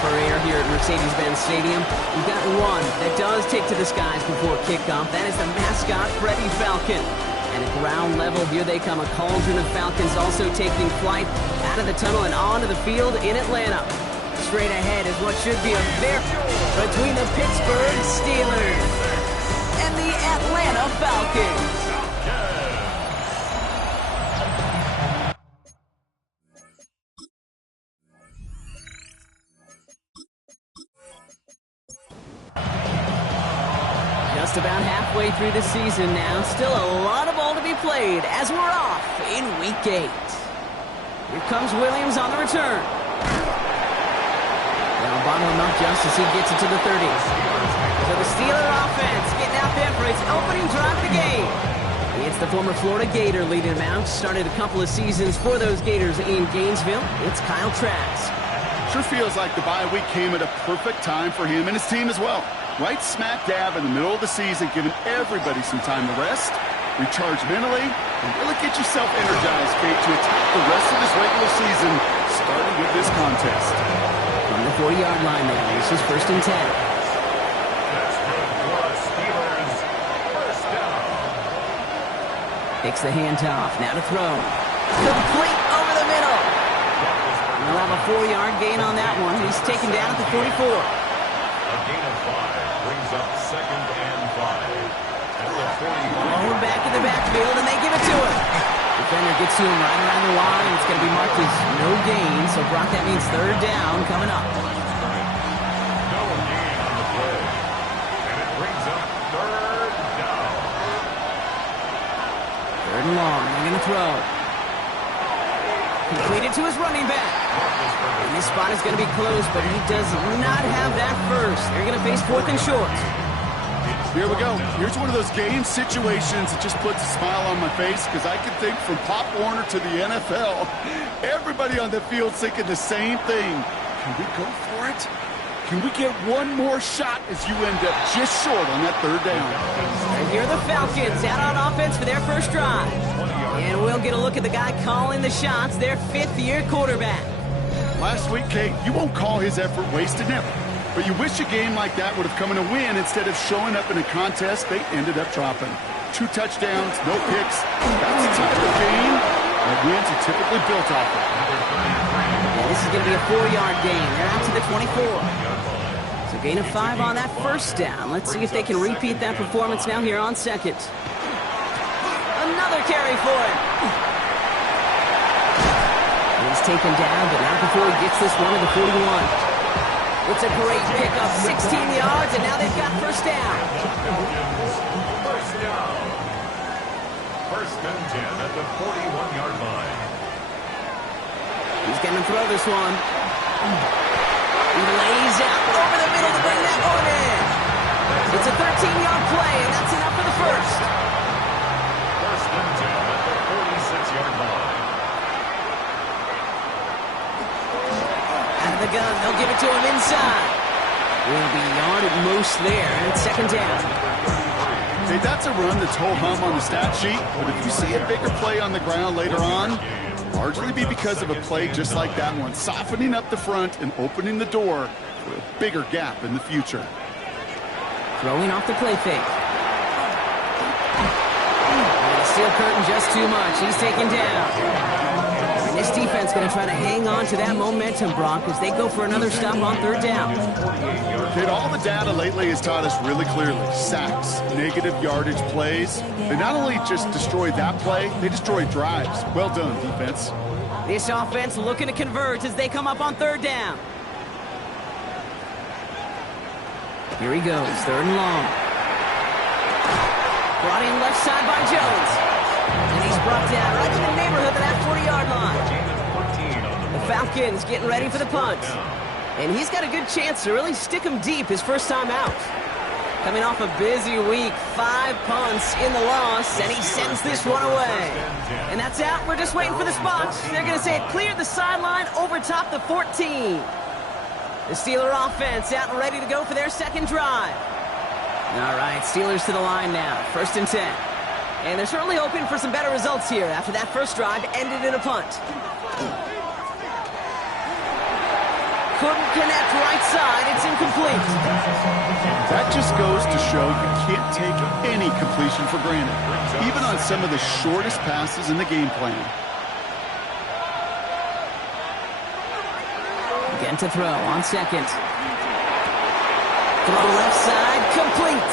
for air here at Mercedes-Benz Stadium. We've got one that does take to the skies before kickoff. That is the mascot, Freddie Falcon. And at ground level, here they come. A cauldron of Falcons also taking flight out of the tunnel and onto the field in Atlanta. Straight ahead is what should be a fair between the Pittsburgh Steelers and the Atlanta Falcons. Just about halfway through the season now. Still a lot of ball to be played as we're off in Week 8. Here comes Williams on the return. Now bottom him up just as he gets it to the 30s. So the Steeler offense getting out there for its opening drive of the game. It's the former Florida Gator leading him out. Started a couple of seasons for those Gators in Gainesville. It's Kyle Trask. Sure feels like the bye week came at a perfect time for him and his team as well. Right smack dab in the middle of the season, giving everybody some time to rest, recharge mentally, and really get yourself energized, Kate, to attack the rest of this regular season, starting with this contest. From the 40-yard line now, this is 1st and 10. Takes the handoff, now to throw. Complete over the middle. We'll have a 4-yard gain on that one. He's taken down at the 44. A gain of 5 brings up 2nd and 5. At the 41. Oh, back in the backfield, and they give it to him. Defender gets to him right around the line. It's going to be marked as no gain, so Brock, that means 3rd down coming up. No gain on the play. And it brings up 3rd down. 3rd and long, they're going to throw. Completed to his running back. And this spot is going to be close, but he does not have that first. They're going to face 4th and short. Here we go. Here's one of those game situations that just puts a smile on my face because I can think from Pop Warner to the NFL, everybody on the field thinking the same thing. Can we go for it? Can we get one more shot as you end up just short on that 3rd down? And here are the Falcons out on offense for their first drive. And we'll get a look at the guy calling the shots, their 5th-year quarterback. Last week, Kate, you won't call his effort wasted, never. But you wish a game like that would have come in a win instead of showing up in a contest they ended up dropping. 2 touchdowns, no picks. That's the type of game that wins are typically built off of. Well, this is going to be a 4-yard gain. They're out to the 24. So gain of 5 on that first down. Let's see if they can repeat that performance now here on 2nd. Another carry for him. He's taken down, but not before he gets this one to the 41. It's a great pickup, 16 yards, and now they've got 1st down. 1st down. 1st and 10 at the 41-yard line. He's going to throw this one. He lays out over the middle to bring that one in. It's a 13-yard play, and that's enough for the first. 1st and 10 at the 46-yard line. Out of the gun, they'll give it to him inside. Will be yard at most there, and it's 2nd down. Hey, that's a run that's ho-hum on the stat sheet, but if you see a bigger play on the ground later on, largely be because of a play just like that one, softening up the front and opening the door for a bigger gap in the future. Throwing off the play fake. And the steel curtain just too much. He's taken down. And this defense going to try to hang on to that momentum, Brock, as they go for another stop on 3rd down. Kid, all the data lately has taught us really clearly. Sacks, negative yardage plays. They not only just destroy that play, they destroy drives. Well done, defense. This offense looking to convert as they come up on 3rd down. Here he goes, 3rd and long. Brought in left side by Jones. And he's brought down right in the neighborhood of that 40-yard line. The Falcons getting ready for the punt. And he's got a good chance to really stick him deep his first time out. Coming off a busy week, 5 punts in the loss, and he sends this one away. And that's out. We're just waiting for the spot. They're going to say it cleared the sideline over top the 14. The Steeler offense out and ready to go for their 2nd drive. All right, Steelers to the line now. 1st and 10. And they're certainly hoping for some better results here after that first drive ended in a punt. couldn't connect right side. It's incomplete. That just goes to show you can't take any completion for granted, even on some of the shortest passes in the game plan. Again to throw on second. Throw left side, complete.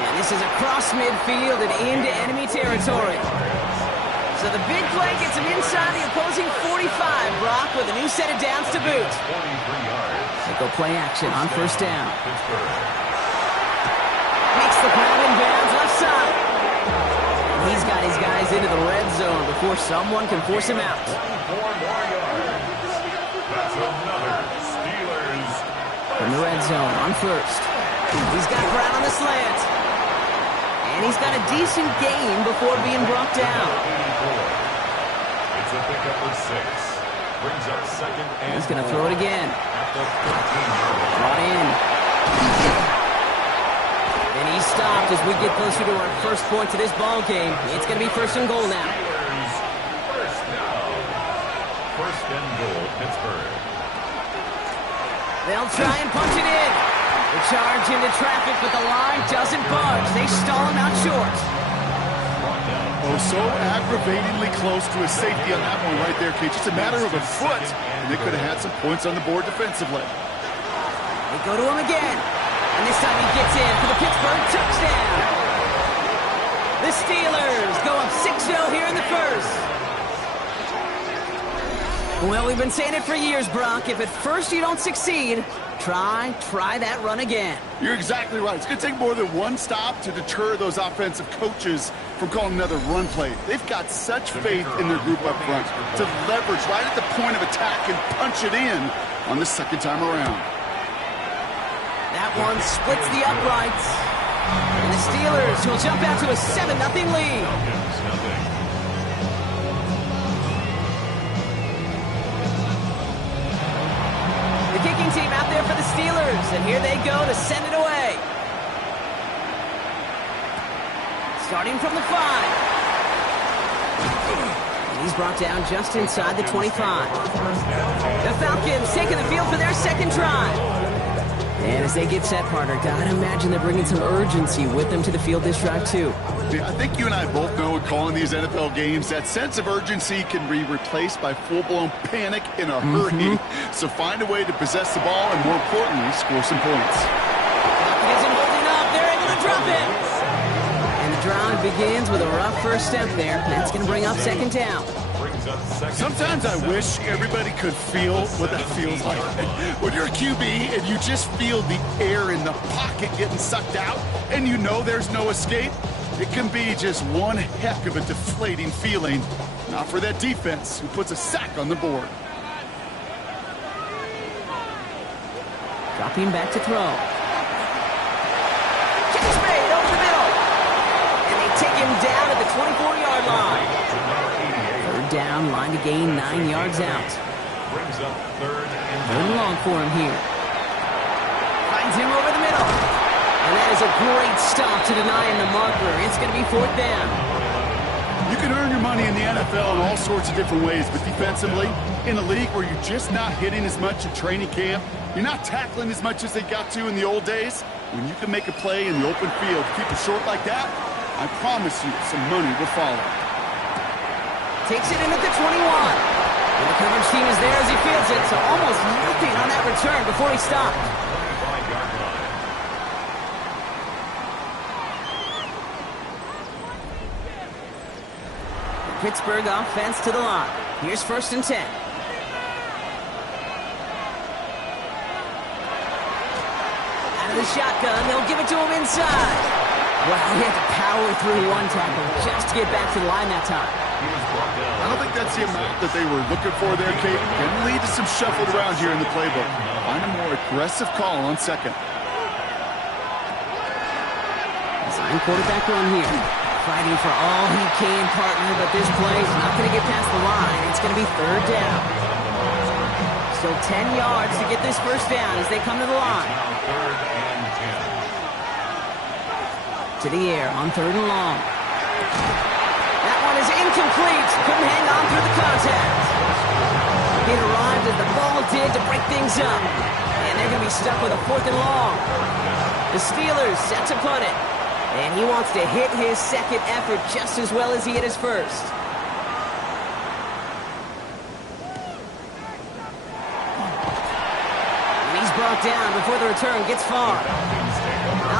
And this is across midfield and into enemy territory. So the big play gets him inside the opposing 45, Brock, with a new set of downs to boot. They go play action on first down. Makes the grab in bounds left side. And he's got his guys into the red zone before someone can force him out. That's another Steelers. From the red zone on first. He's got Brown on the slant. And he's got a decent gain before being brought down. It's a pickup of 6. Brings up second and he's going to throw it again. Brought in. And he's stopped as we get closer to our first point to this ball game. It's going to be first and goal now. First down. First and goal, Pittsburgh. They'll try and punch it in. They charge into traffic, but the line doesn't budge. They stall him out short. Oh, so aggravatingly close to a safety on that one right there, Kate. Just a matter of a foot, and they could have had some points on the board defensively. They go to him again, and this time he gets in for the Pittsburgh touchdown. The Steelers go up 6-0 here in the first. Well, we've been saying it for years, Brock. If at first you don't succeed, try that run again. You're exactly right. It's going to take more than one stop to deter those offensive coaches from calling another run play. They've got such faith in their group up front to leverage right at the point of attack and punch it in on the second time around. That one splits the uprights. And the Steelers will jump out to a 7-0 lead. The kicking team out there for the Steelers, and here they go to send it away. Starting from the 5. And he's brought down just inside the 25. The Falcons taking the field for their second drive. And as they get set, partner, gotta imagine they're bringing some urgency with them to the field this drive, too. Yeah, I think you and I both know in calling these NFL games that sense of urgency can be replaced by full-blown panic in a hurry. So find a way to possess the ball and, more importantly, score some points. Falcons isn't holding up. They're able to drop it. And the drive begins with a rough first step there. That's going to bring up second down. Sometimes I wish everybody could feel what that feels like. When you're a QB and you just feel the air in the pocket getting sucked out and you know there's no escape, it can be just one heck of a deflating feeling. Not for that defense who puts a sack on the board. Dropping back to throw. Catch made over the middle. And they take him down at the 24-yard line. Third down, line to gain 9 yards out. Brings up third and long for him here. Finds him over the middle. And that is a great stop to deny him the marker. It's going to be fourth down. You can earn your money in the NFL in all sorts of different ways, but defensively, in a league where you're just not hitting as much in training camp, you're not tackling as much as they got to in the old days, when you can make a play in the open field, keep it short like that, I promise you some money will follow. Takes it in at the 21. And the coverage team is there as he fields it, so almost nothing on that return before he stopped. Pittsburgh offense to the line. Here's first and 10. Out of the shotgun, they'll give it to him inside. Wow, he had to power through one tackle just to get back to the line that time. I don't think that's the amount that they were looking for there, Kate. Can lead to some shuffled around here in the playbook. Find a more aggressive call on second. Design quarterback run here. Fighting for all he can, partner, but this play is not going to get past the line. It's going to be third down. So 10 yards to get this first down as they come to the line. To the air on third and long. That one is incomplete. Couldn't hang on through the contact. It arrived as the ball did to break things up. And they're going to be stuck with a 4th and long. The Steelers set to punt it. And he wants to hit his second effort just as well as he hit his first. And he's brought down before the return gets far.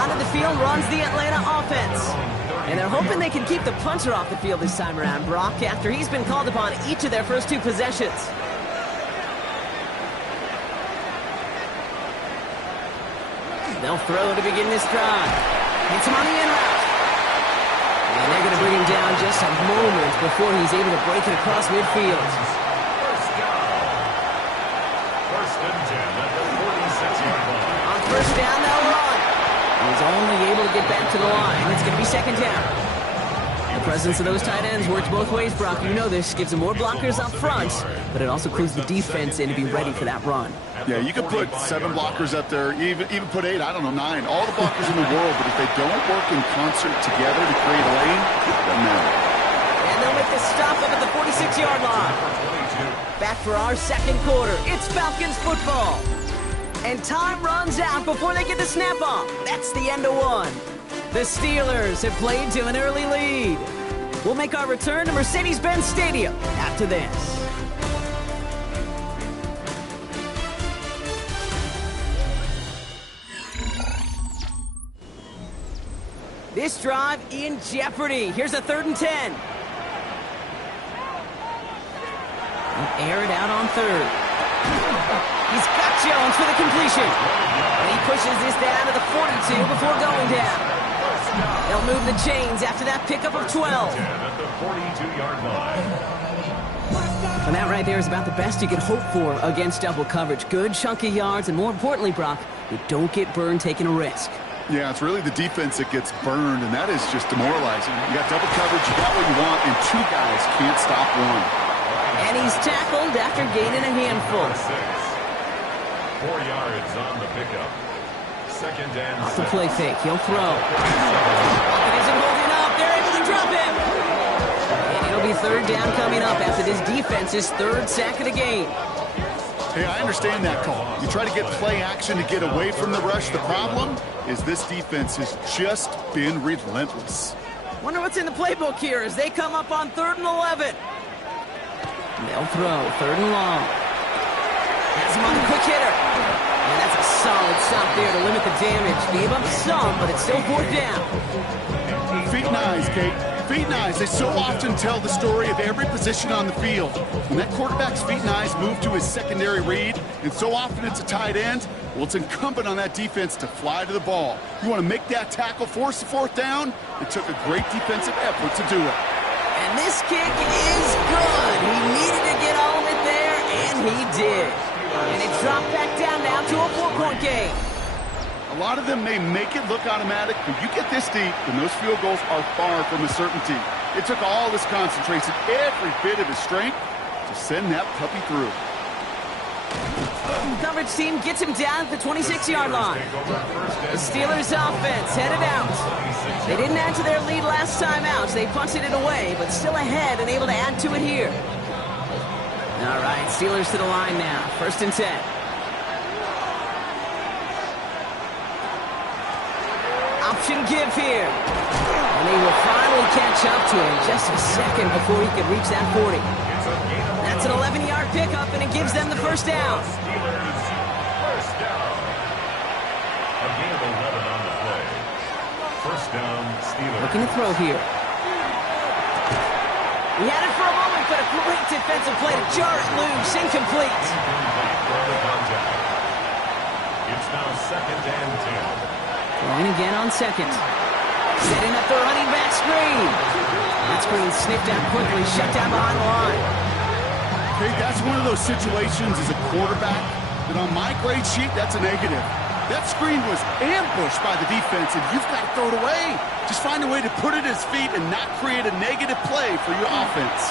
Onto the field runs the Atlanta offense. And they're hoping they can keep the punter off the field this time around, Brock, after he's been called upon each of their first 2 possessions. They'll throw to begin this drive. Hits him on the in route. And they're going to bring him down just a moment before he's able to break it across midfield. First down. First and 10 at the 46-yard line. On first down, they'll run. He's only able to get back to the line. It's going to be second down. The presence of those tight ends works both ways, Brock. You know this. Gives them more blockers up front, but it also clues the defense in to be ready for that run. Yeah, you could put 7 blockers up there, even put 8, I don't know, 9. All the blockers in the world, but if they don't work in concert together to create a lane, it doesn't matter. And they'll make the stop up at the 46-yard line. Back for our second quarter. It's Falcons football. And time runs out before they get the snap off. That's the end of one. The Steelers have played to an early lead. We'll make our return to Mercedes-Benz Stadium after this. This drive in jeopardy. Here's a 3rd and 10. He'll air it out on 3rd. He's got Jones for the completion. And he pushes this down to the 42 before going down. They'll move the chains after that pickup of 12. At the 42-yard line. And that right there is about the best you could hope for against double coverage. Good chunky yards, and more importantly, Brock, you don't get burned taking a risk. Yeah, it's really the defense that gets burned, and that is just demoralizing. You got double coverage, you got what you want, and 2 guys can't stop one. And he's tackled after gaining a handful. 4 yards on the pickup. Second and Off the play fake, he'll throw. It isn't holding up, they're able to drop him. And it'll be 3rd down coming up after this defense's 3rd sack of the game. Hey, I understand that call. You try to get play action to get away from the rush. The problem is this defense has just been relentless. Wonder what's in the playbook here as they come up on 3rd and 11. They'll throw, 3rd and long. Has him on the quick hitter. And that's a solid stop there to limit the damage. Gave up some, but it's still 4th down. Feet and eyes, Kate. Feet and eyes, they so often tell the story of every position on the field. When that quarterback's feet and eyes move to his secondary read, and so often it's a tight end, well, it's incumbent on that defense to fly to the ball. You want to make that tackle, force the 4th down? It took a great defensive effort to do it. And this kick is good. He needed to get all of it there, and he did. And it dropped back down now to a 4-point game. A lot of them may make it look automatic, but you get this deep, and those field goals are far from a certainty. It took all his concentration, every bit of his strength, to send that puppy through. The coverage team gets him down at the 26-yard line. The Steelers offense headed out. They didn't add to their lead last time out. They punted it away, but still ahead and able to add to it here. All right, Steelers to the line now. 1st and 10. Option give here. And they will finally catch up to him just a second before he could reach that 40. That's an 11-yard pickup, and it gives them the 1st down. Steelers, first down. A gain of 11 on the play. First down, Steelers. Looking to throw here. He had it for a moment, but a great defensive play to jar it loose, incomplete. It's now 2nd and 10. Going again on 2nd. Setting up the running back screen. That screen sniffed out quickly, shut down behind the line. Hey, that's one of those situations as a quarterback that on my grade sheet, that's a negative. That screen was ambushed by the defense, and you've got to throw it away. Just find a way to put it at his feet and not create a negative play for your offense.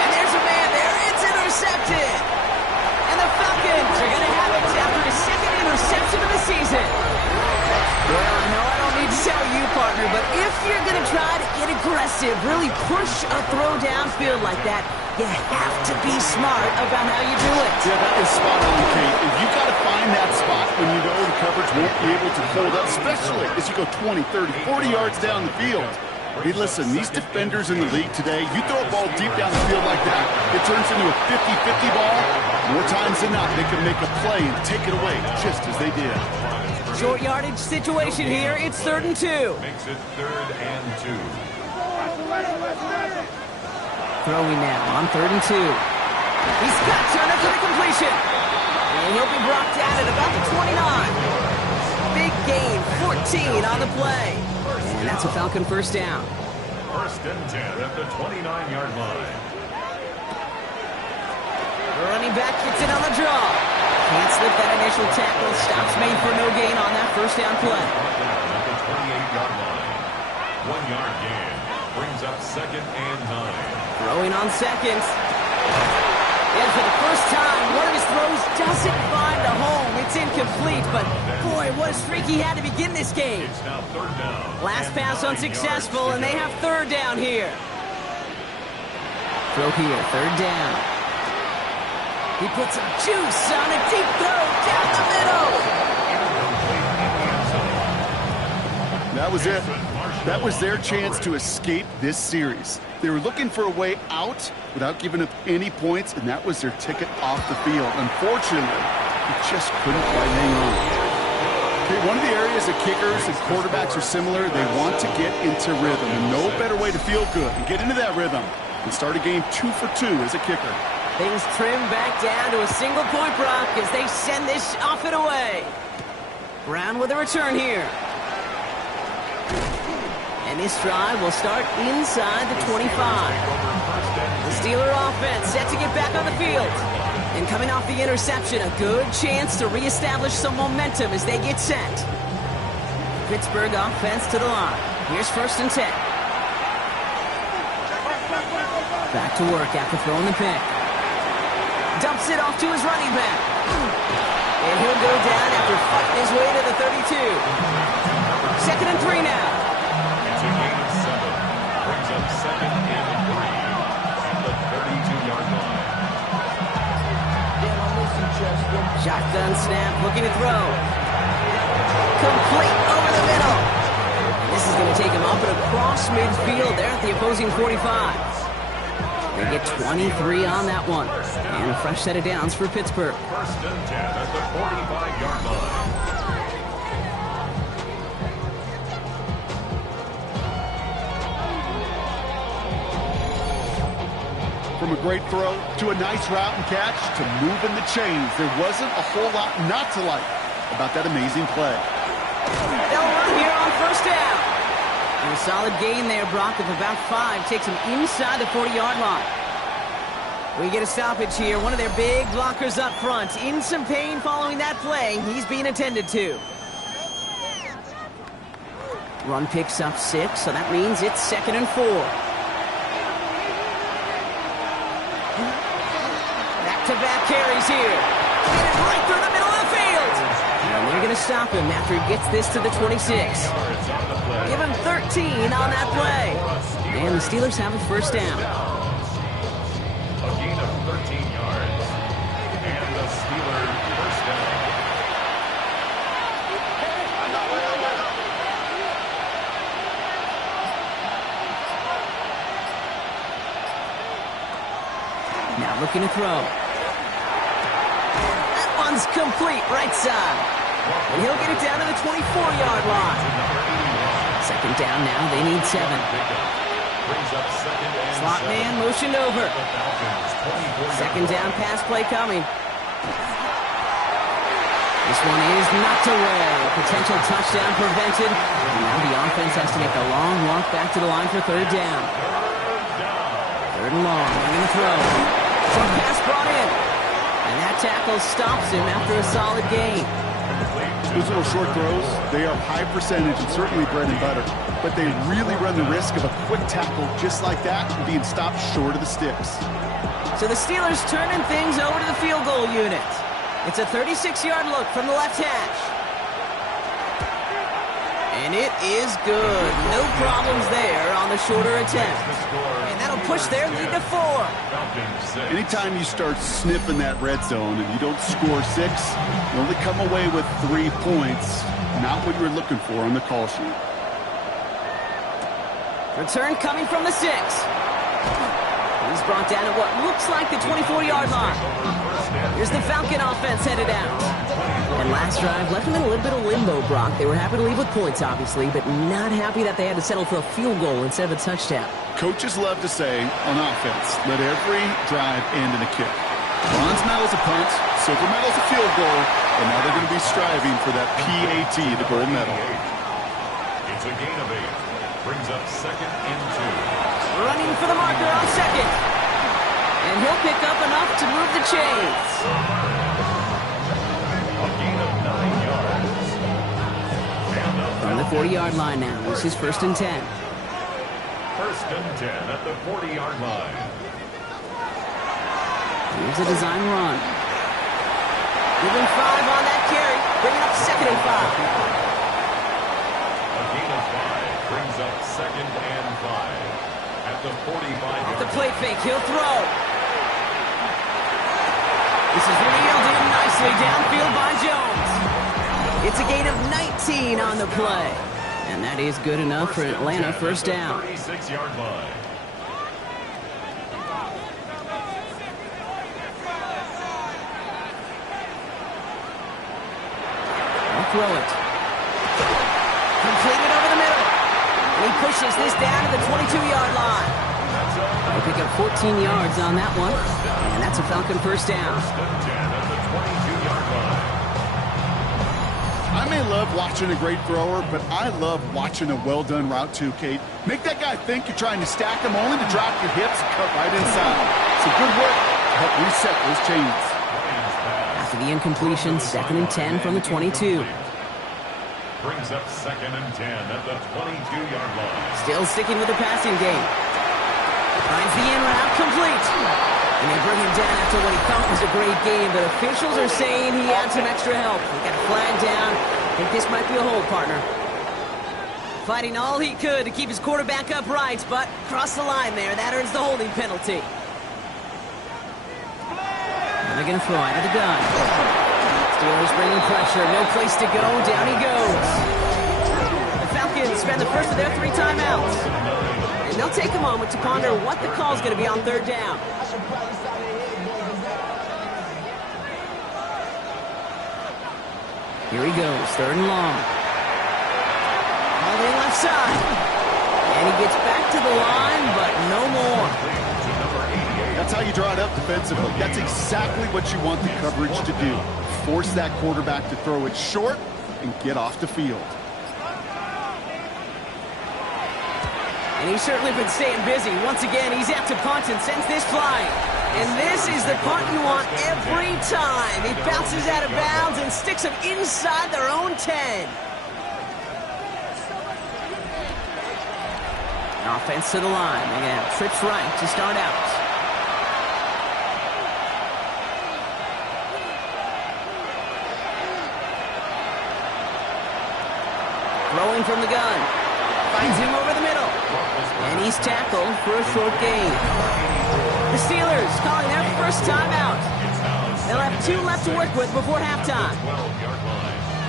And there's a man there. It's intercepted. And the Falcons are going to have it after his 2nd interception of the season. Well, I know I don't need to tell you, partner, but if you're going to try to get aggressive, really push a throw downfield like that, You have to be smart about how you do it. Yeah, that is spot on, Kate. And you got to find that spot when you know the coverage won't be able to hold up, especially as you go 20, 30, 40 yards down the field. Hey, listen, these defenders in the league today, you throw a ball deep down the field like that, it turns into a 50-50 ball. More times than not, they can make a play and take it away, just as they did. Short yardage situation here. It's 3rd and 2. Makes it 3rd and 2. Throwing now on 3rd and 2. He's got Turner for the completion. And he'll be brought down at about the 29. Big gain, 14 on the play. And that's a Falcon first down. 1st and 10 at the 29-yard line. The running back gets it on the draw. Can't slip that initial tackle. Stops made for no gain on that first down play. At the 28-yard line. 1 yard gain. Brings up 2nd and 9. Throwing on seconds. And for the first time, one of his throws doesn't find a home. It's incomplete, but boy, what a streak he had to begin this game. It's now 3rd down. Last pass unsuccessful, and they have 3rd down here. Throw here, 3rd down. He puts some juice on a deep throw down the middle. That was it. That was their chance to escape this series. They were looking for a way out without giving up any points, and that was their ticket off the field. Unfortunately, they just couldn't quite hang on. Okay, one of the areas that kickers and quarterbacks are similar, they want to get into rhythm, and no better way to feel good and get into that rhythm and start a game 2 for 2 as a kicker. Things trim back down to a single point, Brock, as they send this off and away. Brown with a return here. And this drive will start inside the 25. The Steeler offense set to get back on the field. And coming off the interception, a good chance to reestablish some momentum as they get set. Pittsburgh offense to the line. Here's 1st and 10. Back to work after throwing the pick. Dumps it off to his running back. And he'll go down after fighting his way to the 32. 2nd and 3 now. It's a gain of 7. Brings up 2nd and 3 at the 32-yard line. Shotgun snap, looking to throw. Complete over the middle. This is going to take him up and across midfield there at the opposing 45. They get 23 on that one. And a fresh set of downs for Pittsburgh. 1st and 10 at the 45-yard line. From a great throw to a nice route and catch to moving the chains, there wasn't a whole lot not to like about that amazing play. They'll run here on 1st down. And a solid gain there, Brock, of about 5. Takes him inside the 40-yard line. We get a stoppage here. One of their big blockers up front. In some pain following that play. He's being attended to. Run picks up 6, so that means it's 2nd and 4. Back-to-back carries here. Get it right through the middle of the field. And they're going to stop him after he gets this to the 26. Give him 13 on that play. And the Steelers have a 1st down. A gain of 13 yards. And the Steelers 1st down. Now looking to throw. That one's complete, right side. And he'll get it down to the 24-yard line. 2nd down now, they need 7. Slot man motioned over. 2nd down pass play coming. This one is knocked away. A potential touchdown prevented. And now the offense has to make a long walk back to the line for 3rd down. 3rd and long, they're going to throw. Short pass brought in. And that tackle stops him after a solid gain. Those little short throws, they are high percentage and certainly bread and butter. But they really run the risk of a quick tackle just like that and being stopped short of the sticks. So the Steelers turning things over to the field goal unit. It's a 36-yard look from the left hash. And it is good. No problems there on the shorter attempt. And that'll push their lead to 4. Anytime you start sniffing that red zone and you don't score 6, you only come away with 3 points. Not what you were looking for on the call sheet. Return coming from the 6. He's brought down at what looks like the 24-yard line. Here's the Falcon offense headed out. And last drive left them in a little bit of limbo, Brock. They were happy to leave with points, obviously, but not happy that they had to settle for a field goal instead of a touchdown. Coaches love to say on offense, let every drive end in a kick. Bronze medal's a punt, silver medal's a field goal, and now they're going to be striving for that PAT, the gold medal. It's a gain of 8. Brings up 2nd and 2. Running for the marker on 2nd. And he'll pick up enough to move the chains. A gain of 9 yards. From the 40-yard line now, this is 1st and 10. 1st and 10 at the 40-yard line. Here's a design run. Give him 5 on that carry. Bringing up 2nd and 5. A gain of 5 brings up 2nd and 5 at the 45-yard line. The play fake, he'll throw. This is reeled in nicely downfield by Jones. It's a gain of 19 on the play. And that is good enough for Atlanta, 1st down. 36-yard line. Throw it. Completed over the middle. And he pushes this down to the 22-yard line. They pick up 14 yards on that one. And that's a Falcon 1st down. I may love watching a great thrower, but I love watching a well-done route too, Kate. Make that guy think you're trying to stack him only to drop your hips and cut right inside. It's a good work to help reset those chains. After the incompletion, 2nd and 10 from the 22. Brings up 2nd and 10 at the 22-yard line. Still sticking with the passing game. Finds the in route complete. And they bring him down after what he thought was a great game, but officials are saying he had some extra help. He got a flag down. I think this might be a hold, partner. Fighting all he could to keep his quarterback upright, but crossed the line there. That earns the holding penalty. Now they're going to throw out of the gun. Steelers bringing pressure. No place to go. Down he goes. The Falcons spend the first of their 3 timeouts. And they'll take a moment to ponder what the call is going to be on 3rd down. Here he goes. 3rd and long. All in left side. And he gets back to the line, but no more. That's how you draw it up defensively. That's exactly what you want the coverage to do. Force that quarterback to throw it short and get off the field. And he's certainly been staying busy. Once again, he's out to punt and sends this flying. And this is the punt you want every time. It bounces out of bounds and sticks them inside their own 10. Offense to the line. They're going to have trips right to start out. Throwing from the gun. Finds him over the middle. And he's tackled for a short gain. The Steelers calling their first timeout. They'll have 2 left to work with before halftime.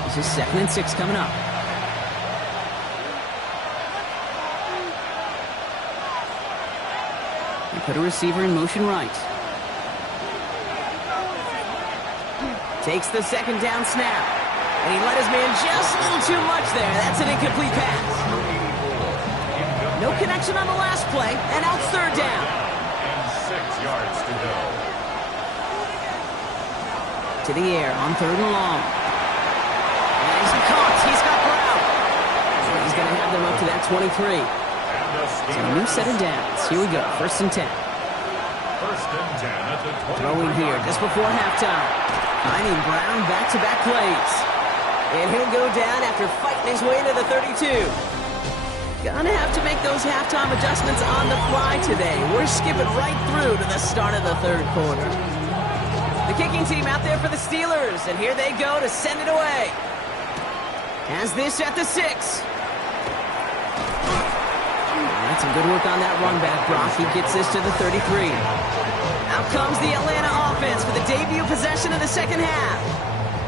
This is 2nd and 6 coming up. They put a receiver in motion right. Takes the 2nd down snap. And he let his man just a little too much there. That's an incomplete pass. No connection on the last play, and out 3rd down. And 6 yards to go. To the air on 3rd and long. And he's caught. He's got Brown. So he's going to have them up to that 23. So a new set of downs. Here we go. 1st and 10. 1st and 10 at the 23. Throwing here just before halftime. Finding Brown back-to-back plays. And he'll go down after fighting his way into the 32. Gonna have to make those halftime adjustments on the fly today. We're skipping right through to the start of the 3rd quarter. The kicking team out there for the Steelers, and here they go to send it away. Has this at the 6. Some good work on that run back, Brock. He gets this to the 33. Out comes the Atlanta offense for the debut possession of the second half.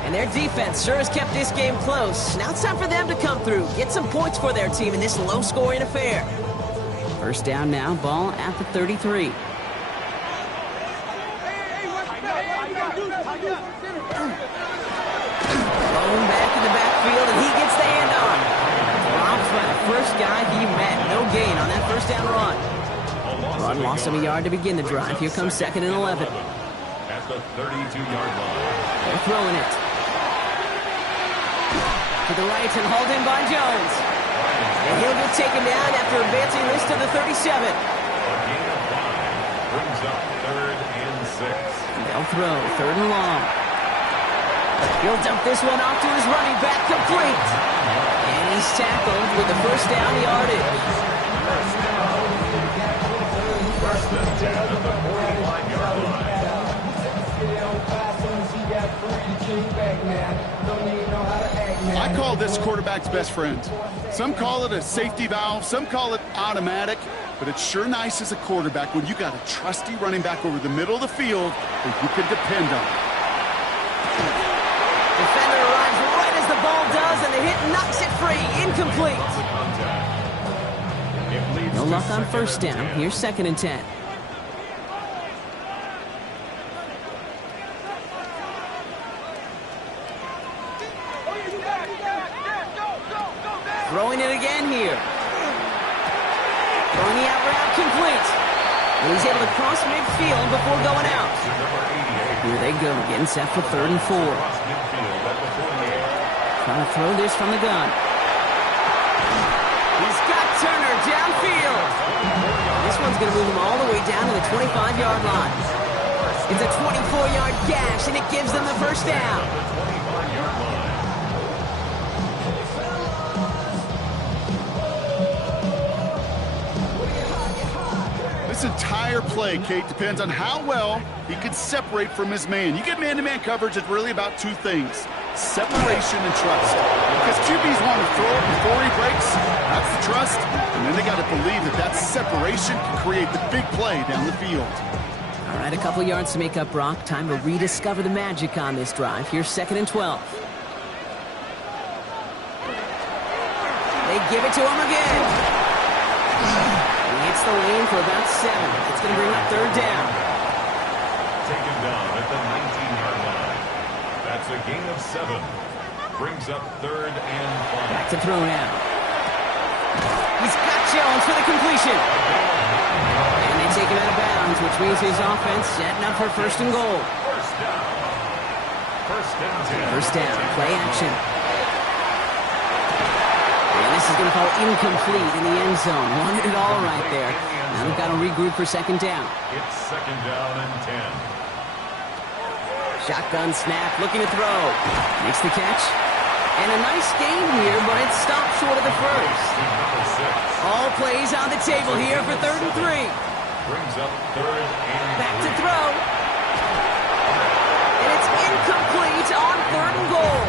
And their defense sure has kept this game close. Now it's time for them to come through, get some points for their team in this low-scoring affair. First down now, ball at the 33. Thrown back in the backfield, and he gets the handoff. Dropped by the first guy he met. No gain on that first down run. Run lost him a yard to begin the drive. Here comes 2nd and 11. At the 32-yard line. They're throwing it. To the right and hauled in by Jones. And he'll get taken down after advancing this to the 37. A gain of 5 brings up 3rd and 6. They'll throw 3rd and long. He'll dump this one off to his running back, complete. And he's tackled with the first down yardage. First and 10 at the 45-yard line. I call this quarterback's best friend. Some call it a safety valve, some call it automatic, but it's sure nice as a quarterback when you got a trusty running back over the middle of the field that you can depend on. Defender arrives right as the ball does, and the hit knocks it free. Incomplete. No luck on first down. Here's 2nd and 10. Throwing it again here. Throwing the out route complete. And he's able to cross midfield before going out. Here they go, getting set for 3rd and 4. Trying to throw this from the gun. He's got Turner downfield. This one's going to move him all the way down to the 25-yard line. It's a 24-yard gash, and it gives them the first down. This entire play, Kate, depends on how well he can separate from his man. You get man-to-man coverage, it's really about 2 things: separation and trust. Because QBs want to throw it before he breaks. That's the trust. And then they got to believe that that separation can create the big play down the field. All right, a couple yards to make up, Brock. Time to rediscover the magic on this drive. Here's 2nd and 12. They give it to him again. He hits the lane for about 7. It's going to bring up 3rd down. Taken down at the 19-yard line. That's a gain of 7. Brings up 3rd and 5. Back to throw now. He's got Jones for the completion. And they take him out of bounds, which means his offense setting up for 1st and goal. First down. 1st and 10. First down, play action. And this is going to fall incomplete in the end zone. Wanted it all right there. Now they've got to regroup for 2nd down. It's 2nd down and 10. Shotgun snap, looking to throw. Makes the catch. And a nice game here, but it stopped short of the first. All plays on the table here for 3rd and 3. Brings up 3rd and Back to throw. And it's incomplete on 3rd and goal.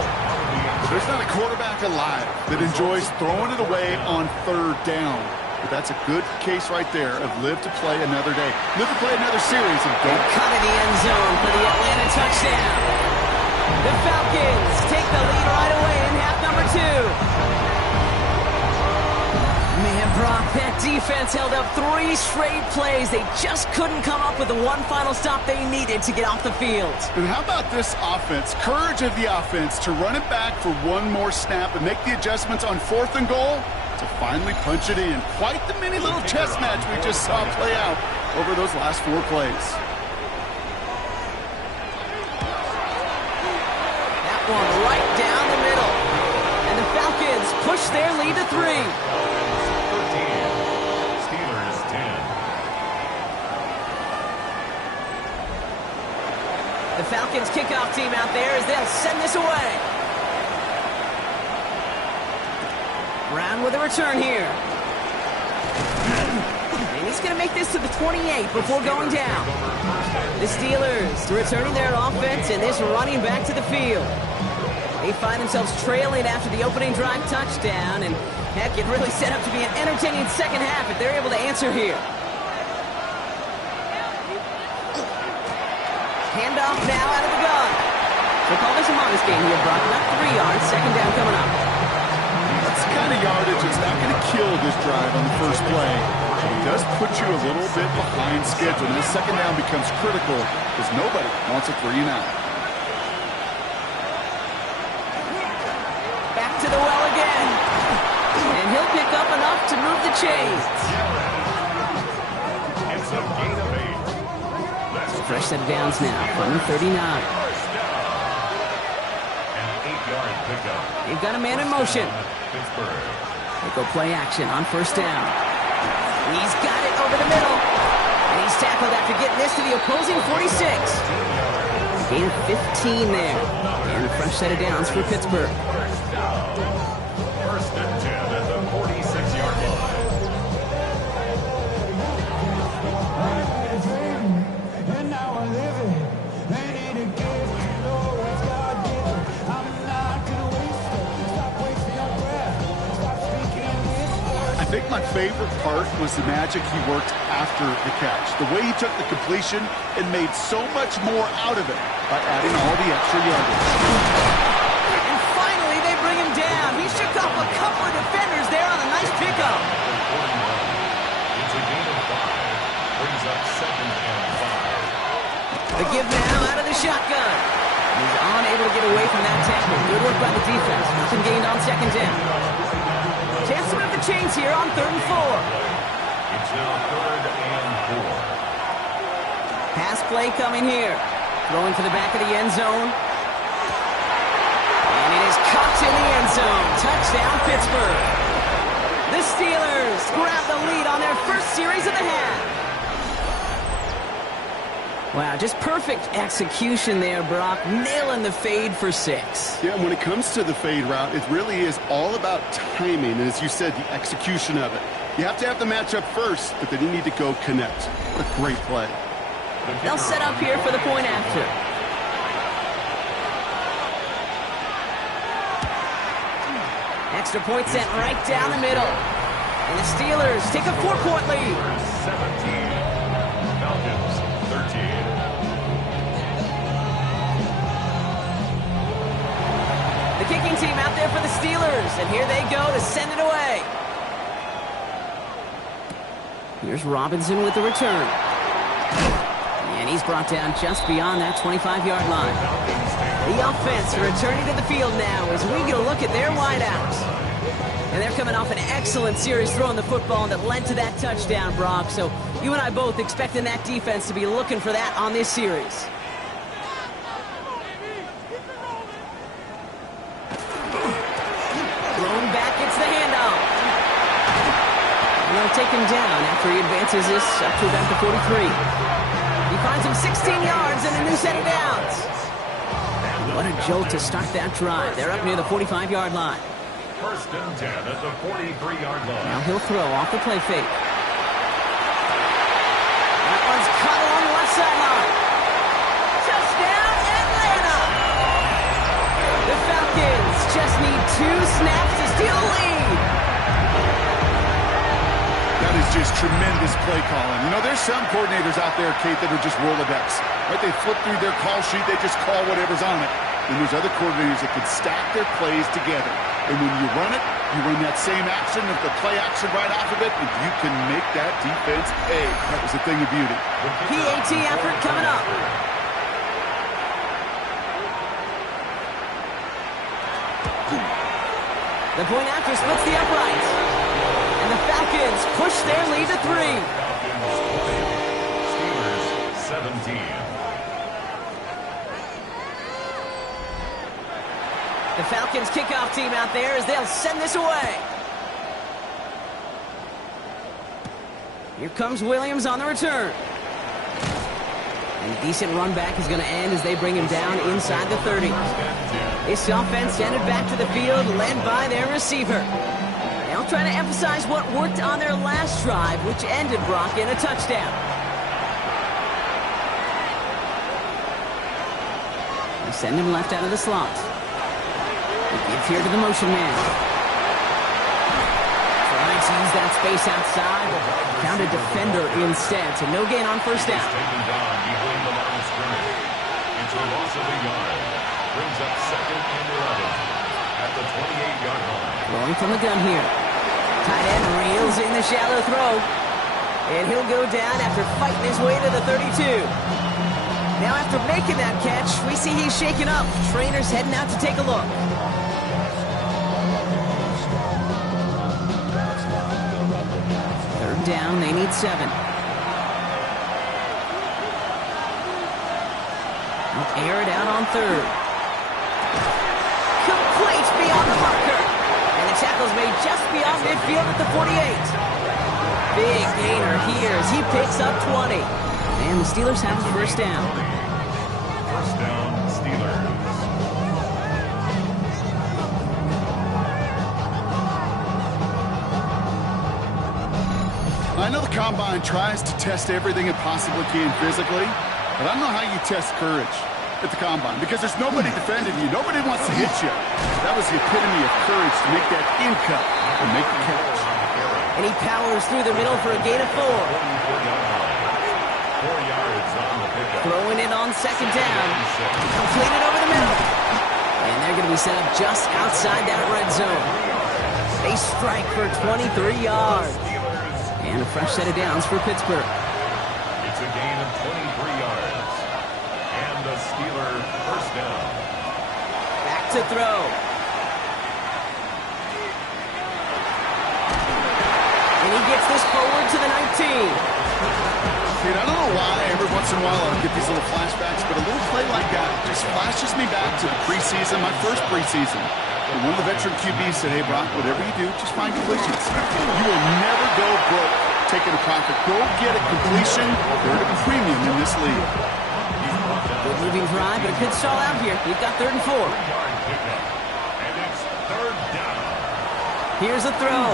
There's not a quarterback alive that enjoys throwing it away on 3rd down. But that's a good case right there of live to play another day. Live to play another series and don't Cut in the end zone for the Atlanta touchdown. The Falcons take the lead right away in half number 2. Man, Brock, that defense held up 3 straight plays. They just couldn't come up with the one final stop they needed to get off the field. And how about this offense? Courage of the offense to run it back for one more snap and make the adjustments on 4th and goal to finally punch it in. Quite the mini little chess match we just saw play out over those last 4 plays. That one right down the middle. And the Falcons push their lead to 3. 13. Steelers 10. The Falcons kickoff team out there as they'll send this away. Brown with a return here. And he's going to make this to the 28 before going down. The Steelers returning their offense and this running back to the field. They find themselves trailing after the opening drive touchdown, and heck, it really set up to be an entertaining second half if they're able to answer here. Handoff now out of the gun. So call this a modest gain here, Brock. About 3 yards, second down coming up. That's the kind of yardage that's not going to kill this drive on the first play. But it does put you a little bit behind schedule. And this second down becomes critical because nobody wants a 3 and out. Back to the well again. And he'll pick up enough to move the chains. It's a gain of 8. Fresh set of downs now from the 39. An 8-yard pickup. They've got a man in motion. Pittsburgh. They go play action on first down. He's got it over the middle. And he's tackled after getting this to the opposing 46. Gain of 15 there. And a fresh set of downs for Pittsburgh. First and 10 at the 46-yard line. I think my favorite part was the magic he worked after the catch. The way he took the completion and made so much more out of it by adding all the extra yardage. And finally, they bring him down. He shook off a couple of defenders there on a nice pickup. It's a gain of 5. Brings up 2nd and 5. The give now out of the shotgun. He's unable to get away from that tackle. Good work by the defense. Nothing gained on second down. Chance to move the chains here on 3rd and 4. It's now 3rd and 4. Pass play coming here. Throwing to the back of the end zone. And it is caught in the end zone. Touchdown, Pittsburgh. The Steelers grab the lead on their first series of the half. Wow, just perfect execution there, Brock. Nailing the fade for 6. Yeah, when it comes to the fade route, it really is all about timing. And as you said, the execution of it. You have to have the matchup first, but then you need to go connect. What a great play. They'll set up here for the point after. Extra point sent right down the middle. And the Steelers take a 4-point lead. 17. Falcons 13. The kicking team out there for the Steelers, and here they go to send it away. Here's Robinson with the return. And he's brought down just beyond that 25-yard line. The offense returning to the field now as we get a look at their wideouts. And they're coming off an excellent series throwing the football that led to that touchdown, Brock. So you and I both expecting that defense to be looking for that on this series. Thrown back, it's the handoff. And they'll take him down after he advances this up to about the 43. He finds him 16 yards and a new set of downs. What a jolt to start that drive. They're up near the 45-yard line. First and 10 at the 43-yard line. Now he'll throw off the play fake. That one's cut along the left sideline. Touchdown, Atlanta! The Falcons just need 2 snaps to steal the lead. That is just tremendous play calling. You know, there's some coordinators out there, Kate, that are just Rolodex. Right? They flip through their call sheet, they just call whatever's on it. And there's other coordinators that can stack their plays together. And when you run it, you run that same action of the play action right off of it, and you can make that defense pay. That was a thing of beauty. PAT effort coming up. The point after splits the uprights. And the Falcons push their lead to 3. Steelers 17. The Falcons kickoff team out there as they'll send this away. Here comes Williams on the return. And a decent run back is going to end as they bring him down inside the 30. This offense ended back to the field led by their receiver. They'll try to emphasize what worked on their last drive, which ended, Brock, in a touchdown. They send him left out of the slot. It's here to the motion man. Trying to use that space outside. Found a defender instead, so no gain on first down. Taken down behind the line of scrimmage. It's a loss of a yard. Brings up 2nd and 11 at the 28-yard line. Throwing from the gun here. Tight end reels in the shallow throw. And he'll go down after fighting his way to the 32. Now after making that catch, we see he's shaken up. Trainer's heading out to take a look. Third down, they need 7. They'll air it out on third. Complete beyond the marker. And the tackle's made just beyond midfield at the 48. Big gainer here as he picks up 20. And the Steelers have a first down. First down, Steelers. I know the Combine tries to test everything it possibly can physically, but I don't know how you test courage at the Combine because there's nobody defending you. Nobody wants to hit you. That was the epitome of courage to make that in cut and make the catch. And he powers through the middle for a gain of 4. 4 yards on the pickup. Throwing it on second down. Completed over the middle. And they're going to be set up just outside that red zone. They strike for 23 yards. And a fresh set of downs for Pittsburgh. It's a gain of 23 yards. And a Steeler first down. Back to throw. And he gets this forward to the 19. Dude, I don't know why every once in a while I'll get these little flashbacks, but a little play like that just flashes me back to the preseason, my first preseason. And one of the veteran QBs said, hey, Brock, whatever you do, just find completions. You will never go broke taking a profit. Go get a completion. They're at a premium in this league. Good moving drive, but it could stall out here. We've got 3rd and 4. And it's 3rd down. Here's a throw.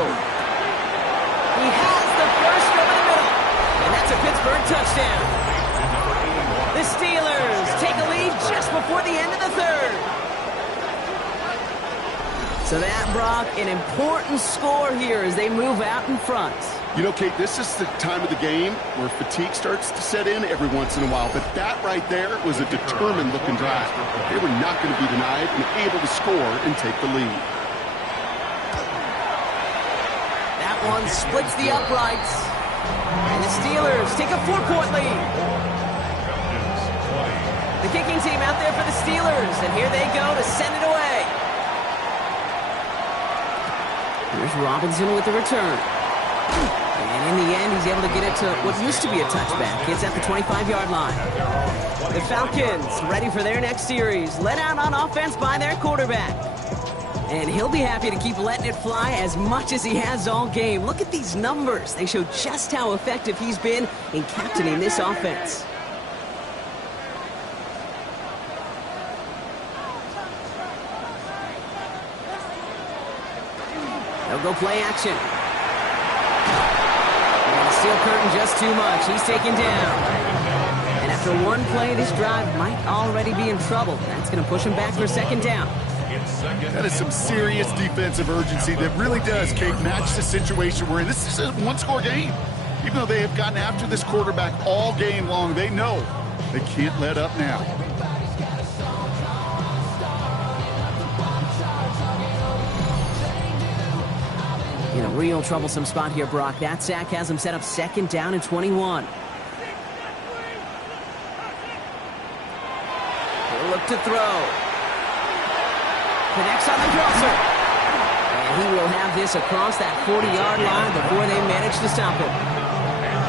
He has the first over the middle. And that's a Pittsburgh touchdown. The Steelers take a lead just before the end of the 3rd. So that, Brock, an important score here as they move out in front. You know, Kate, this is the time of the game where fatigue starts to set in every once in a while. But that right there was a determined-looking drive. They were not going to be denied and able to score and take the lead. That one splits the uprights. And the Steelers take a 4-point lead. The kicking team out there for the Steelers. And here they go to send it away. Here's Robinson with the return. And in the end, he's able to get it to what used to be a touchback. It's at the 25-yard line. The Falcons ready for their next series. Let out on offense by their quarterback. And he'll be happy to keep letting it fly as much as he has all game. Look at these numbers. They show just how effective he's been in captaining this offense. They'll go play action. And the steel curtain just too much. He's taken down. And after one play, this drive might already be in trouble. That's going to push him back for 2nd down. That is some serious defensive urgency that really does, Kate, match the situation we're in. This is a one-score game. Even though they have gotten after this quarterback all game long, they know they can't let up now. In a real troublesome spot here, Brock. That sack has him set up 2nd down and 21. He'll look to throw. Connects on the crosser. And he will have this across that 40-yard line before they manage to stop him.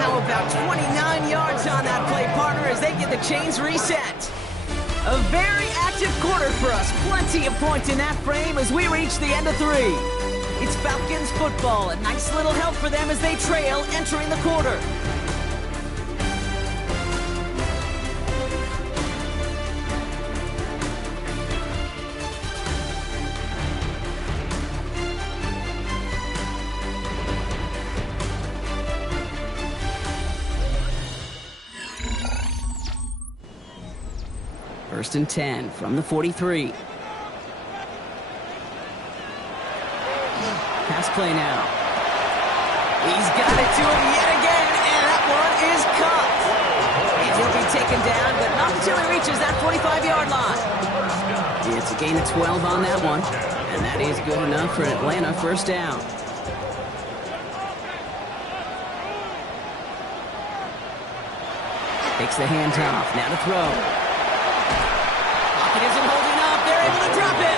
How about 29 yards on that play, partner, as they get the chains reset. A very active quarter for us. Plenty of points in that frame as we reach the end of 3. It's Falcons football. A nice little help for them as they trail entering the quarter. First and 10 from the 43. pass play now. He's got it to him yet again, and that one is caught. And he'll be taken down, but not until he reaches that 45-yard line. It's a gain of 12 on that one, and that is good enough for an Atlanta first down. Takes the handoff, now to throw. Pocket isn't holding up, they're able to drop it.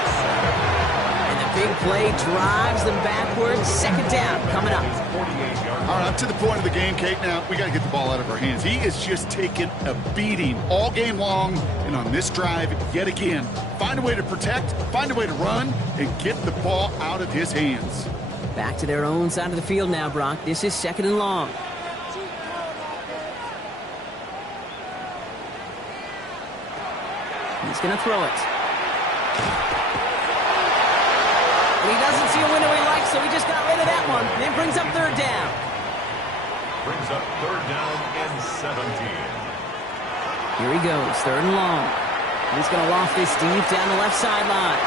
And the big play drives them backwards. Second down coming up. All right, up to the point of the game, Kate. Now, we got to get the ball out of our hands. He is just taking a beating all game long, and on this drive, yet again, find a way to protect, find a way to run, and get the ball out of his hands. Back to their own side of the field now, Brock. This is second and long. He's going to throw it. And he doesn't see a window he likes, so he just got rid of that one. Then brings up third down. Brings up third down and 17. Here he goes, third and long. He's going to loft this deep down the left sideline.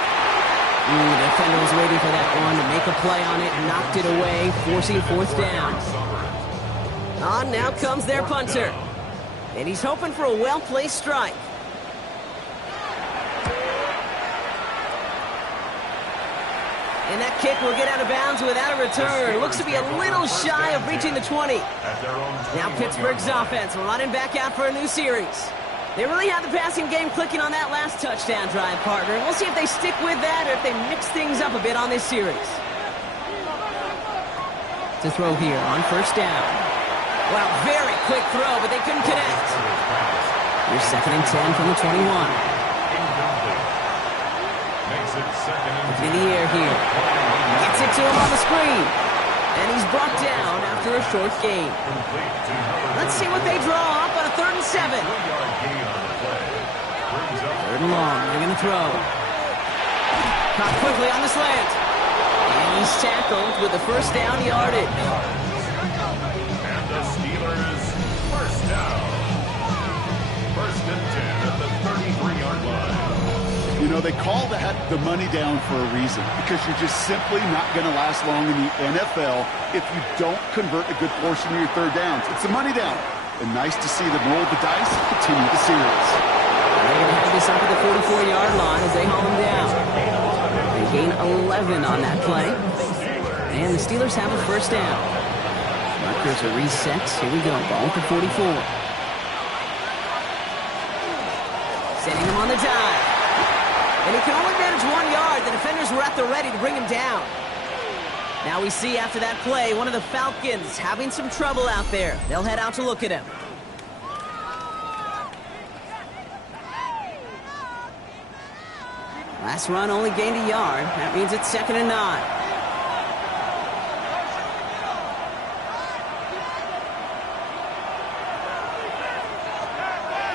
The defender was waiting for that one to make a play on it, knocked it away, forcing fourth down. On now comes their punter. And he's hoping for a well-placed strike. And that kick will get out of bounds without a return. Looks to be a little shy of reaching the 20. Now Pittsburgh's offense running back out for a new series. They really have the passing game clicking on that last touchdown drive, partner. We'll see if they stick with that or if they mix things up a bit on this series. To throw here on first down. Wow, very quick throw, but they couldn't connect. Here's second and 10 from the 21. In the air here. Gets it to him on the screen. And he's brought down after a short gain. Let's see what they draw up on a 3rd and 7. Third and long. They're going to throw. Caught quickly on the slant. And he's tackled with the first down yardage. And the Steelers first down. First and 10 at the 33-yard line. You know, they call that the money down for a reason, because you're just simply not going to last long in the NFL if you don't convert a good portion of your third downs. It's a money down. And nice to see them roll the dice and continue the series. They're going to have this up at the 44-yard line as they haul them down. They gain 11 on that play. And the Steelers have a first down. Markers are reset. Here we go. Ball at the 44. Sending him on the dive. And he can only manage 1 yard. The defenders were at the ready to bring him down. Now we see after that play, one of the Falcons having some trouble out there. They'll head out to look at him. Last run only gained a yard. That means it's 2nd and 9.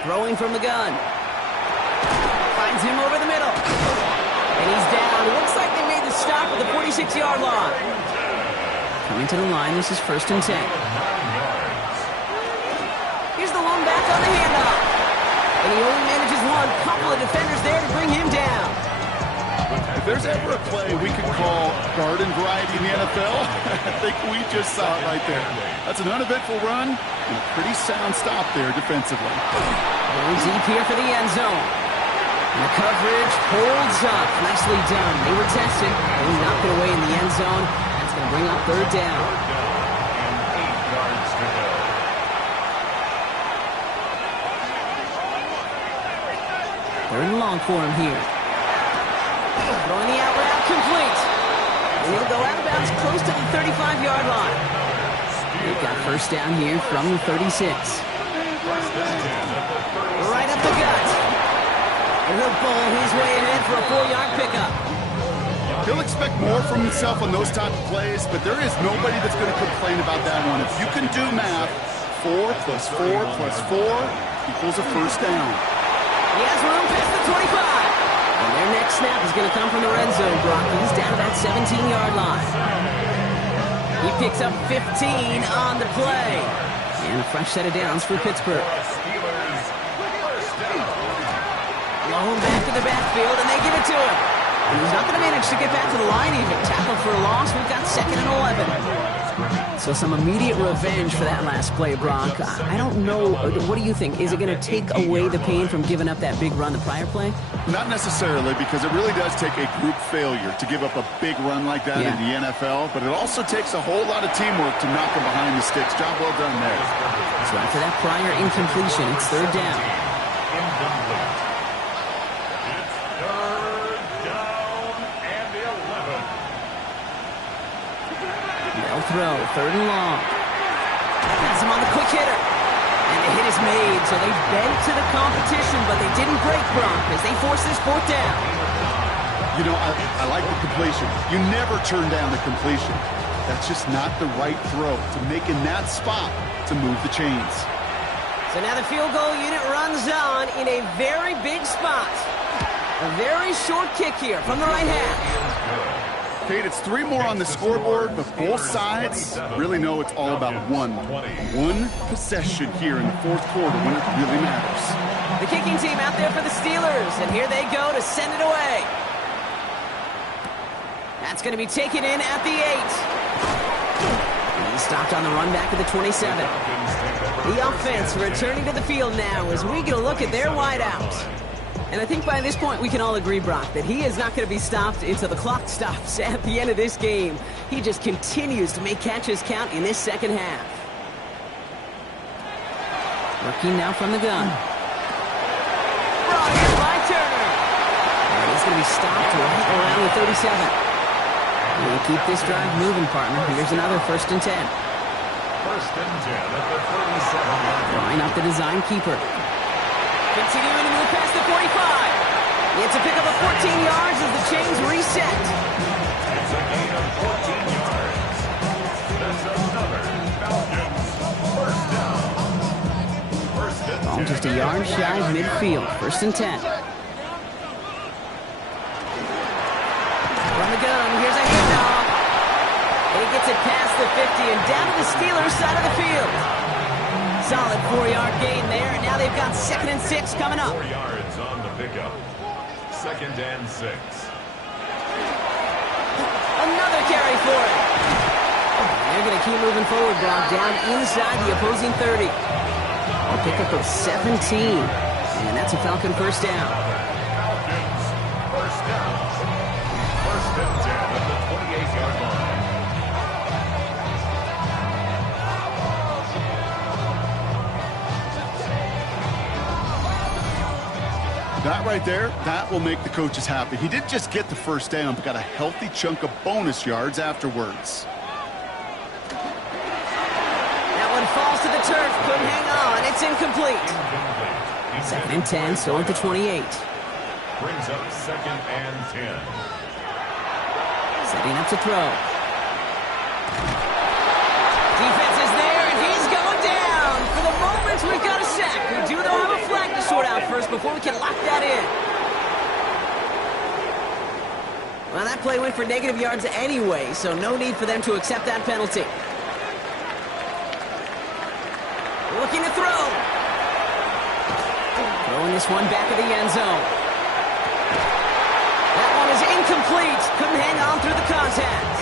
Throwing from the gun. Finds him over the middle. And he's down. It looks like they made the stop at the 46-yard line. Coming to the line, this is 1st and 10. Here's the lone back on the handoff. And he only manages one. Couple of defenders there to bring him down. If there's ever a play we could call garden variety in the NFL, I think we just saw it right there. That's an uneventful run and a pretty sound stop there defensively. Going deep here for the end zone. And the coverage holds up. Nicely done. They were tested. They knocked it away in the end zone. That's going to bring up third down. And 8 yards to go. Third and long for him here. Throwing the out route complete. And he'll go out of bounds close to the 35-yard line. They've got first down here from the 36. Right up the gut. And he'll bowl his way ahead for a 4-yard pickup. He'll expect more from himself on those type of plays, but there is nobody that's going to complain about that one. If you can do math, 4 plus 4 plus 4 equals a first down. He has room past the 25. And their next snap is going to come from the red zone, Brock. He's down to that 17-yard line. He picks up 15 on the play. And a fresh set of downs for Pittsburgh. Blown back to the backfield, and they give it to him. And he's not going to manage to get back to the line even. Tackled for a loss. We've got 2nd So some immediate revenge for that last play, Brock. I don't know. What do you think? Is it going to take away the pain from giving up that big run the prior play? Not necessarily, because it really does take a group failure to give up a big run like that in the NFL, but it also takes a whole lot of teamwork to knock him behind the sticks. Job well done there. So after that prior incompletion, it's third down. Incomplete. It's third down and 11. They'll throw, third and long. Pass him on the quick hitter. And the hit is made, so they bent to the competition, but they didn't break Brock as they force this fourth down. You know, I like the completion. You never turn down a completion. That's just not the right throw to make in that spot to move the chains. So now the field goal unit runs on in a very big spot. A very short kick here from the right half. Kate, it's 3 more on the scoreboard, but both sides really know it's all about one possession here in the fourth quarter when it really matters. The kicking team out there for the Steelers, and here they go to send it away. That's going to be taken in at the 8. He's stopped on the run back at the 27. The offense returning to the field now as we get a look at their wideout. And I think by this point we can all agree, Brock, that he is not going to be stopped until the clock stops at the end of this game. He just continues to make catches count in this second half. Working now from the gun. Brought in by Turner. And he's going to be stopped right around the 37. We'll keep this drive moving, partner. Here's another 1st and 10. 1st and 10 at the 37-yard line. Line up the design keeper. Continuing to move past the 45. It's a pickup of 14 yards as the chains reset. It's a gain of 14 yards. That's another Falcons first down. 1st and 10. Ball just a yard shy of midfield. 1st and 10. From the gun, here's a handoff. And he gets it past the 50 and down to the Steelers side of the field. Solid 4-yard gain there, and now they've got 2nd and 6 coming up. 4 yards on the pickup. 2nd and 6. Another carry for it. They're going to keep moving forward, Brock, down inside the opposing 30. A pickup of 17. And that's a Falcon first down. Falcons first down. 1st and 10 at the 28-yard line. That right there, that will make the coaches happy. He didn't just get the first down, but got a healthy chunk of bonus yards afterwards. That one falls to the turf. Couldn't hang on. It's incomplete. 2nd and 10, still at the 28. Brings up 2nd and 10. Setting up to throw. Defense is there, and he's going down. For the moment, we've got a sack. We do, though, have a flag to sort out first before we can lock that in. Well, that play went for negative yards anyway, so no need for them to accept that penalty. Looking to throw. Throwing this one back of the end zone. That one is incomplete. Couldn't hang on through the contact.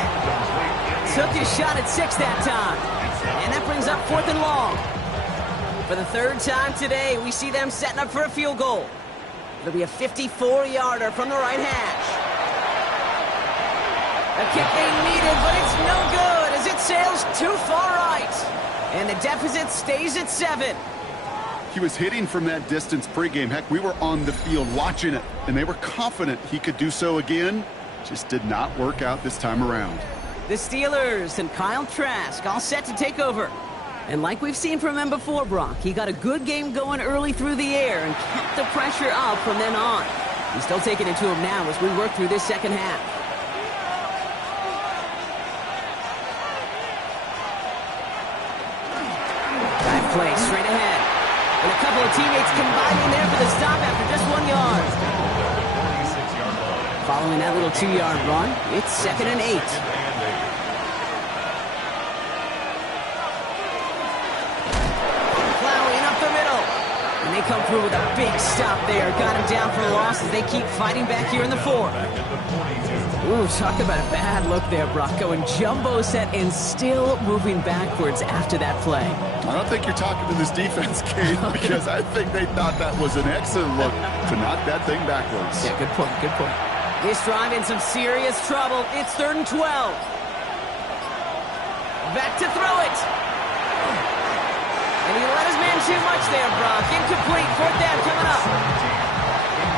Took his shot at 6 that time. And that brings up 4th and long. For the 3rd time today, we see them setting up for a field goal. It'll be a 54-yarder from the right hash. A kick they needed, but it's no good as it sails too far right. And the deficit stays at 7. He was hitting from that distance pregame. Heck, we were on the field watching it, and they were confident he could do so again. Just did not work out this time around. The Steelers and Kyle Trask all set to take over. And like we've seen from him before, Brock, he got a good game going early through the air and kept the pressure up from then on. He's still taking it to him now as we work through this second half. Drive play straight ahead. And a couple of teammates combining there for the stop after just 1 yard. Following that little 2-yard run, it's 2nd and 8. come through with a big stop there. Got him down for a loss as they keep fighting back here in the fourth. Ooh, talk about a bad look there, Brock. Going jumbo set and still moving backwards after that play. I don't think you're talking to this defense, Kate, because I think they thought that was an excellent look to knock that thing backwards. Yeah, good point, good point. This drive in some serious trouble. It's 3rd and 12. Back to throw it. And he let his man too much there, Brock. Incomplete. 4th down coming up.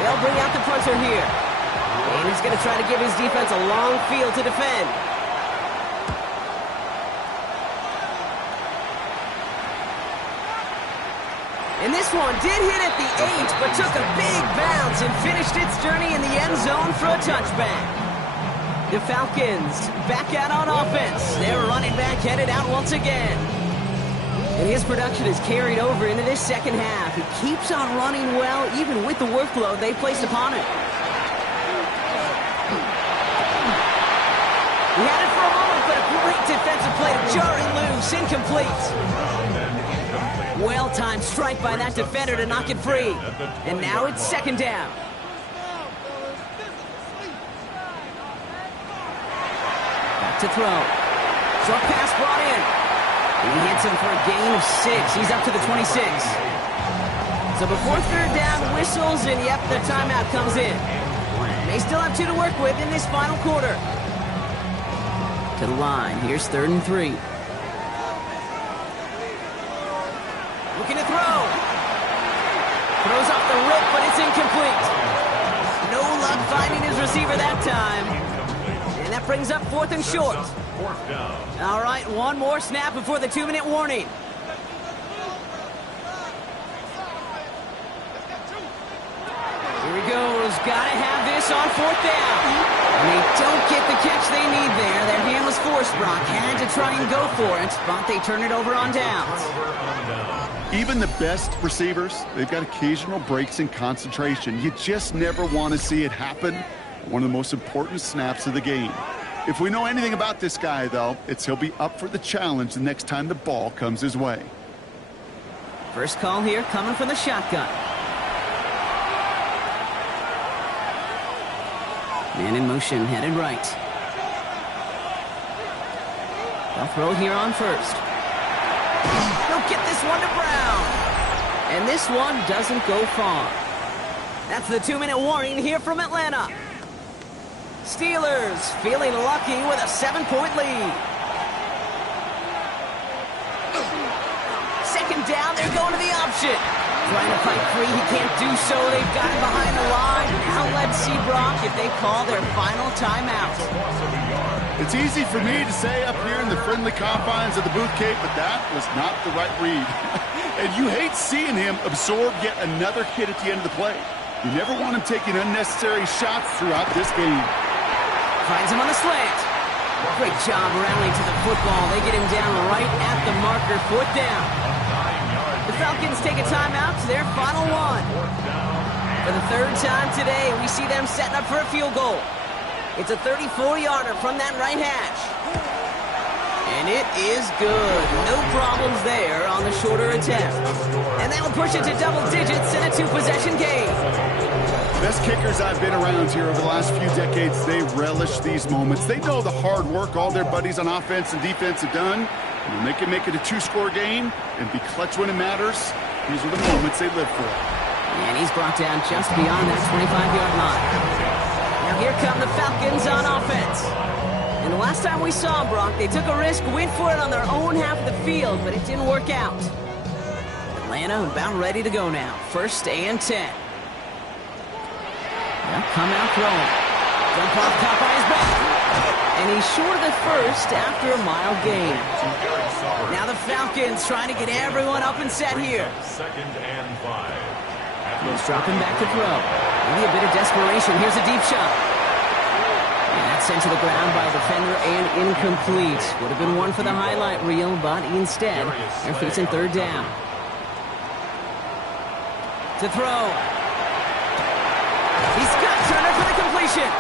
They'll bring out the punter here. And he's going to try to give his defense a long field to defend. And this one did hit at the 8, but took a big bounce and finished its journey in the end zone for a touchback. The Falcons back out on offense. Their running back headed out once again. And his production is carried over into this second half. He keeps on running well, even with the workload they placed upon him. He had it for a moment, but a great defensive play to jar it loose. Incomplete. Well-timed strike by that defender to knock it free. And now it's 2nd down. Back to throw. Short pass brought in. And he hits him for a gain of 6. He's up to the 26. So before 3rd down whistles, and yep, the timeout comes in. They still have 2 to work with in this final quarter. To the line. Here's 3rd and 3. Looking to throw. Throws off the rip, but it's incomplete. No luck finding his receiver that time. And that brings up 4th and short. All right, one more snap before the 2-minute warning. Here he goes. Got to have this on 4th down. And they don't get the catch they need there. Their hand was forced, Brock. Had to try and go for it, but they turn it over on downs. Even the best receivers, they've got occasional breaks in concentration. You just never want to see it happen. One of the most important snaps of the game. If we know anything about this guy, though, it's he'll be up for the challenge the next time the ball comes his way. First call here coming from the shotgun. Man in motion, headed right. They'll throw here on first. He'll get this one to Brown. And this one doesn't go far. That's the 2-minute warning here from Atlanta. Steelers feeling lucky with a 7-point lead. 2nd down, they're going to the option. Trying to fight free, he can't do so. They've got him behind the line. Now let's see, Brock, if they call their final timeout. It's easy for me to say up here in the friendly confines of the booth, Kate, but that was not the right read. And you hate seeing him absorb yet another hit at the end of the play. You never want him taking unnecessary shots throughout this game. Finds him on the slant. Great job rallying to the football. They get him down right at the marker. 4th down. The Falcons take a timeout to their final one. For the 3rd time today, we see them setting up for a field goal. It's a 34-yarder from that right hash. And it is good. No problems there on the shorter attempt. And that'll push it to double digits in a 2-possession game. Best kickers I've been around here over the last few decades, they relish these moments. They know the hard work all their buddies on offense and defense have done. And when they can make it a 2-score game and be clutch when it matters, these are the moments they live for. And he's brought down just beyond that 25-yard line. Now here come the Falcons on offense. And the last time we saw Brock, they took a risk, went for it on their own half of the field, but it didn't work out. Atlanta about ready to go now. 1st and 10. They'll come out throwing. Jump off, caught by his back. And he's short of the first after a mile gain. Now the Falcons trying to get everyone up and set here. 2nd and 5. He's dropping back to throw. Maybe a bit of desperation. Here's a deep shot. And that's sent to the ground by a defender and incomplete. Would have been one for the highlight reel, but instead, they're facing 3rd down. To throw. He's got Turner for the completion.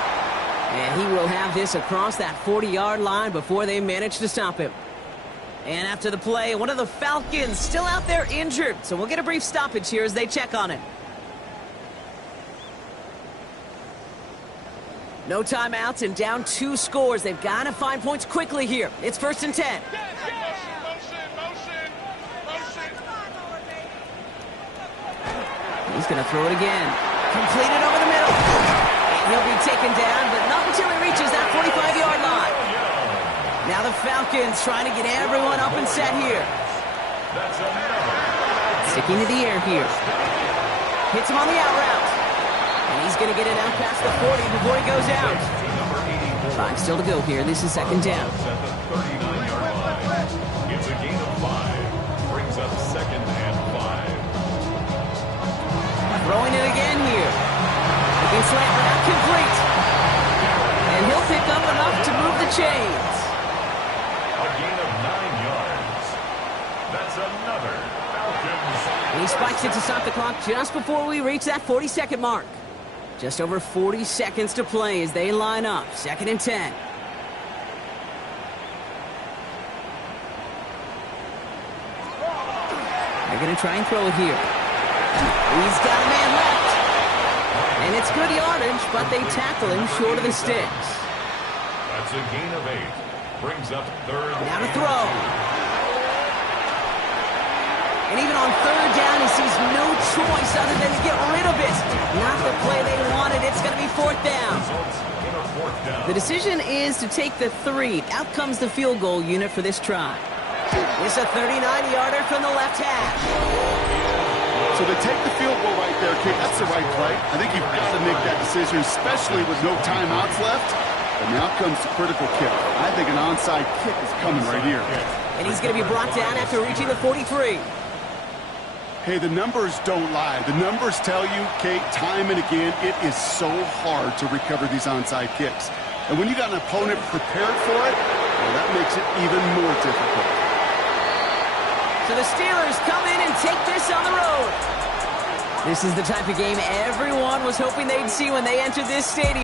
And he will have this across that 40-yard line before they manage to stop him. And after the play, one of the Falcons still out there injured. So we'll get a brief stoppage here as they check on him. No timeouts and down 2 scores. They've got to find points quickly here. It's 1st and 10. He's going to throw it again. Completed over the middle. And he'll be taken down, but not until he reaches that 45-yard line. Now the Falcons trying to get everyone up and set here. Sticking to the air here. Hits him on the out route. And he's going to get it out past the 40 before he goes out. 5 still to go here. This is 2nd down. It's a gain of 5. Brings up 2nd and 5. Throwing it again here. Looking slant, but not complete. And he'll pick up enough to move the chains. A gain of 9 yards. That's another Falcons. And he spikes it to stop the clock just before we reach that 40-second mark. Just over 40 seconds to play as they line up. 2nd and 10. They're going to try and throw it here. He's got a man left. And it's good yardage, but they tackle him short of the sticks. That's a gain of 8. Brings up 3rd. Now to throw. And even on 3rd down, he sees no choice other than to get rid of it. Not the play they wanted. It's going to be 4th down. In a 4th down. The decision is to take the 3. Out comes the field goal unit for this try. It's a 39-yarder from the left half. So they take the field goal right there, kid. That's the right play. I think you've got to make that decision, especially with no timeouts left. And now comes the critical kick. I think an onside kick is coming right here. And he's going to be brought down after reaching the 43. Hey, the numbers don't lie. The numbers tell you, Kate, time and again, it is so hard to recover these onside kicks. And when you got an opponent prepared for it, well, that makes it even more difficult. So the Steelers come in and take this on the road. This is the type of game everyone was hoping they'd see when they entered this stadium.